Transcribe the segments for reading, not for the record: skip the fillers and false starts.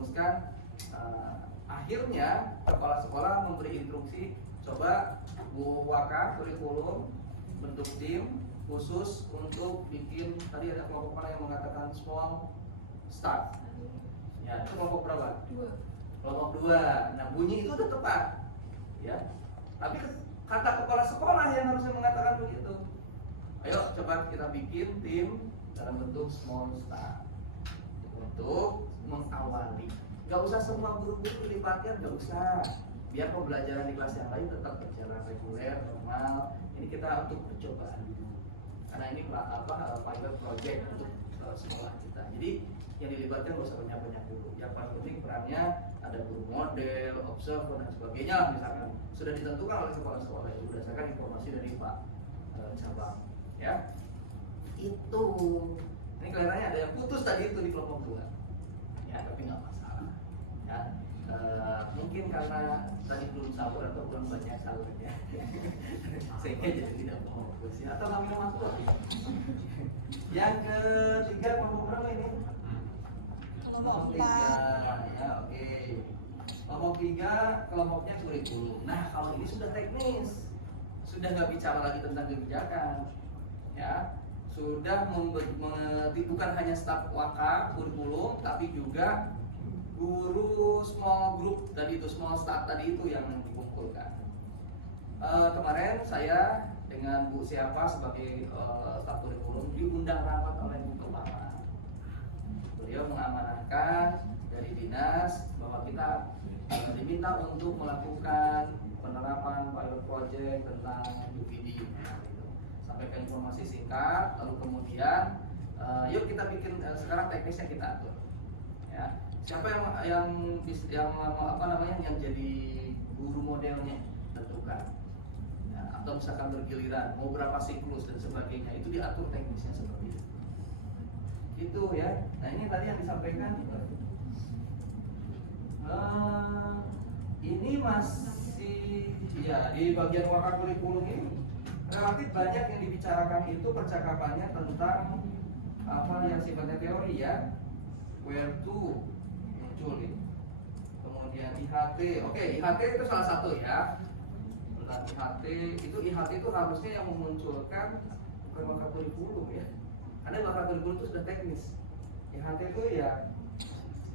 merumuskan. Akhirnya kepala sekolah memberi instruksi, coba Bu Waka kurikulum bentuk tim khusus untuk bikin, tadi ada kelompok mana yang mengatakan small start. Ya, itu kelompok berapa? 2. Kelompok 2. Nah, bunyi itu udah tepat. Ya. Tapi kata kepala sekolah yang harusnya mengatakan begitu. Ayo coba kita bikin tim dalam bentuk small start untuk mengawali. Gak usah semua guru-guru dilibatkan, gak usah. Biar pembelajaran di kelas yang lain tetap berjalan reguler, normal. Ini kita untuk percobaan dulu. Karena ini pilot project untuk sekolah kita. Jadi yang dilibatkan gak usah banyak-banyak dulu. Yang paling penting perannya ada guru model, observer dan sebagainya. Misalkan sudah ditentukan oleh sekolah-sekolah itu berdasarkan informasi dari Pak cabang. Ya, itu. Ini kelihatannya ada yang putus tadi itu di kelompok 2. Ya, tapi nggak masalah. Ya, mungkin karena tadi belum sahur atau belum banyak sahurnya, sehingga jadi tidak fokus. Ya, atau nggak minum waktu. Yang ketiga kelompok berapa ini? Kelompok 3. Ya, oke. Kelompok 3 kelompoknya kurikulum. Nah, kalau ini sudah teknis, sudah nggak bicara lagi tentang kebijakan, ya. Sudah bukan hanya staf waka kurikulum, tapi juga guru small group tadi itu, small start tadi itu yang dikumpulkan. Kemarin saya dengan Bu siapa sebagai staf kurikulum diundang rapat oleh Bu Kepala. Beliau mengamanahkan dari dinas bahwa kita diminta untuk melakukan penerapan pilot project tentang UPD. Sampaikan informasi singkat, lalu kemudian yuk kita bikin sekarang teknisnya kita atur. Ya, siapa yang jadi guru modelnya tentukan. Ya, atau misalkan bergiliran mau berapa siklus dan sebagainya, itu diatur teknisnya seperti itu. Itu ya. Nah, ini tadi yang disampaikan. Ini masih ya di bagian waka kurikulum ini relatif banyak yang dibicarakan itu percakapannya tentang apa yang sifatnya teori ya, where to muncul ini. Kemudian IHT, oke, IHT itu salah satu ya. Tentang IHT itu harusnya yang memunculkan bukan waka kurikulum ya. Karena waka kurikulum itu sudah teknis. IHT itu ya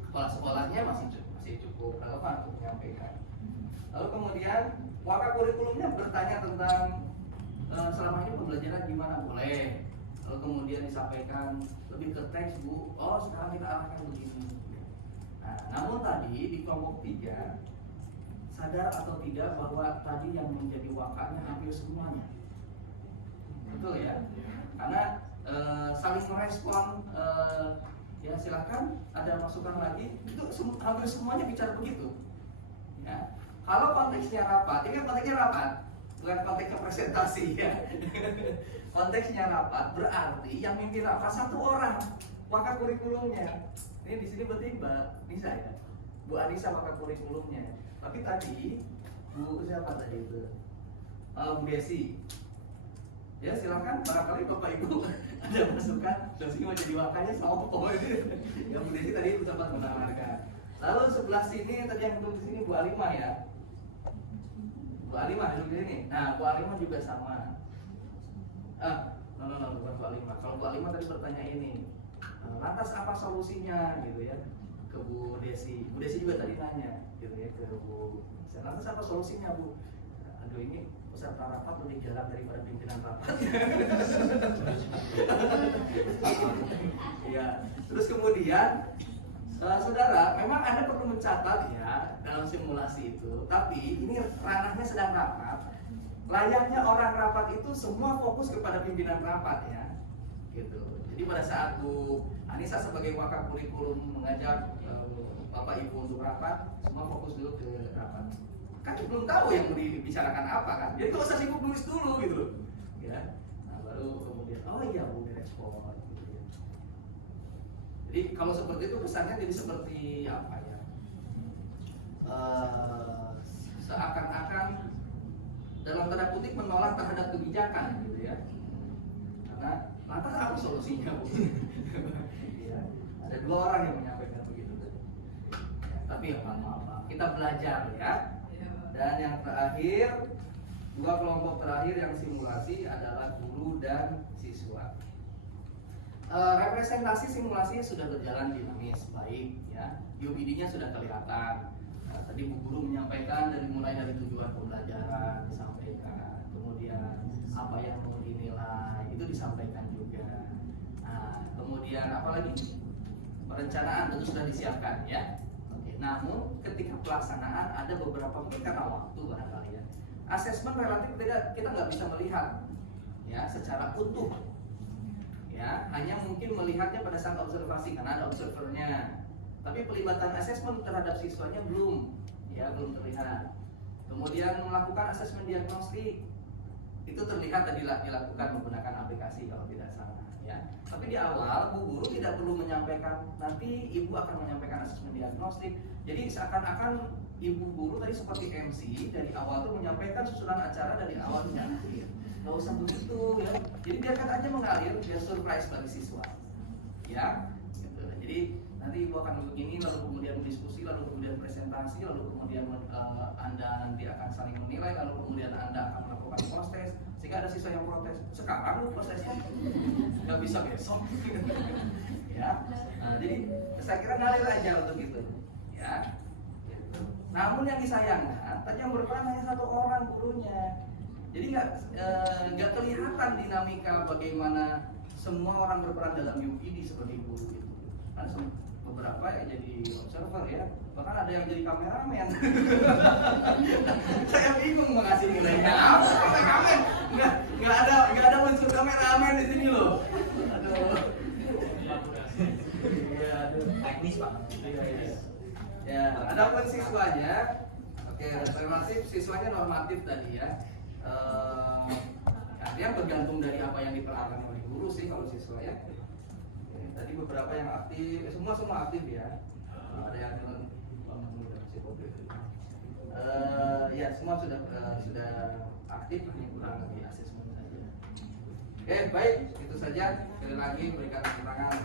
kepala sekolahnya masih cukup relevan untuk menyampaikan. Lalu kemudian waka kurikulumnya bertanya tentang selama ini pembelajaran gimana, boleh. Lalu kemudian disampaikan lebih ke teks, Bu. Oh, sekarang kita arahkan begini. Nah, namun tadi di kelompok 3 sadar atau tidak bahwa tadi yang menjadi wakanya hampir semuanya. Betul ya? Karena saling merespon. Ya silakan ada masukan lagi. Itu hampir semuanya bicara begitu. Ya. Kalau konteksnya rapat, ini kan konteksnya rapat, bukan konteksnya presentasi ya. Konteksnya rapat berarti yang mimpin rapat satu orang, waka kurikulumnya. Ini di sini berarti Mbak Nisa ya, Bu Anissa waka kurikulumnya. Tapi tadi Bu siapa tadi itu? Bu Desi. Ya silakan, barangkali Bapak Ibu ada masukan. Desi mau jadi wakanya sama Pak. Ya Bu Desi tadi itu sempat menawarkan. Lalu sebelah sini tadi yang duduk di sini Bu Alimah ya. Bu Alimah duduk di sini. Nah, Bu Alimah juga sama. Bukan Bu Alimah. Kalau Bu Alimah tadi bertanya ini, lantas apa solusinya gitu ya ke Bu Desi. Bu Desi juga tadi nanya gitu ya ke Bu. Lantas apa solusinya Bu? Aduh ini peserta rapat lebih jalan daripada pimpinan rapat. Ya. Terus kemudian saudara, memang Anda perlu mencatat ya dalam simulasi itu. Tapi ini ranahnya sedang rapat. Layaknya orang rapat itu semua fokus kepada pimpinan rapat ya. Gitu. Jadi pada saat Bu Anissa sebagai wakil kurikulum mengajak Bapak Ibu untuk rapat, semua fokus dulu ke rapat. Kan belum tahu yang mau dibicarakan apa kan. Jadi nggak usah sibuk nulis dulu gitu loh. Ya. Nah, baru kemudian oh iya Bu direspon. Jadi kalau seperti itu kesannya jadi seperti apa ya? Seakan-akan dalam tanda kutip menolak terhadap kebijakan gitu ya. Karena lantas apa solusinya? Ya, ada dua orang yang menyampaikan begitu. tapi ya apa-apa. Kita belajar ya. Dan yang terakhir, dua kelompok terakhir yang simulasi adalah guru dan siswa. Representasi simulasinya sudah berjalan dinamis, baik ya. UPD-nya sudah kelihatan. Tadi Bu Guru menyampaikan mulai dari tujuan pembelajaran disampaikan, kemudian apa yang mau dinilai itu disampaikan juga. Nah, kemudian apa lagi? Perencanaan tentu sudah disiapkan ya. Oke, namun ketika pelaksanaan ada beberapa mungkin karena waktu barangkali ya. Asesmen relatif kita nggak bisa melihat ya secara utuh. Ya, hanya mungkin melihatnya pada saat observasi karena ada observernya. Tapi pelibatan asesmen terhadap siswanya belum terlihat. Kemudian melakukan asesmen diagnostik itu terlihat tadi dilakukan menggunakan aplikasi kalau tidak salah ya. Tapi di awal Bu Guru tidak perlu menyampaikan, nanti Ibu akan menyampaikan asesmen diagnostik. Jadi seakan-akan Ibu Guru tadi seperti MC dari awal tuh menyampaikan susunan acara dari awal hingga akhir. Nggak usah begitu ya. Jadi biarkan aja mengalir, biar surprise bagi siswa. Ya, gitu. Jadi nanti Ibu akan begini, lalu kemudian diskusi, lalu kemudian presentasi, lalu kemudian Anda nanti akan saling menilai, lalu kemudian Anda akan melakukan proses. Sehingga ada siswa yang protes, sekarang prosesnya nggak bisa besok. Ya, nah, jadi saya kira ngalir aja untuk itu. Ya. Gitu. Namun yang disayangkan, tadi yang berperan hanya satu orang gurunya. Jadi nggak kelihatan dinamika bagaimana semua orang berperan dalam UPD seperti guru gitu. Kan beberapa yang jadi observer ya, bahkan ada yang jadi kameramen. Saya bingung mengasih nilainya apa kameramen. Nggak ada unsur kameramen di sini loh. Aduh. Teknis Pak. Ya, ada pun siswanya. Oke, representatif siswanya normatif tadi ya. Artinya bergantung dari apa yang diperhatikan oleh guru sih kalau siswa ya. Tadi beberapa yang aktif, semua aktif ya. Ada yang ya semua sudah aktif, hanya kurang lagi asesmen saja. Oke, baik, itu saja. Sekali lagi berikan tepuk tangan.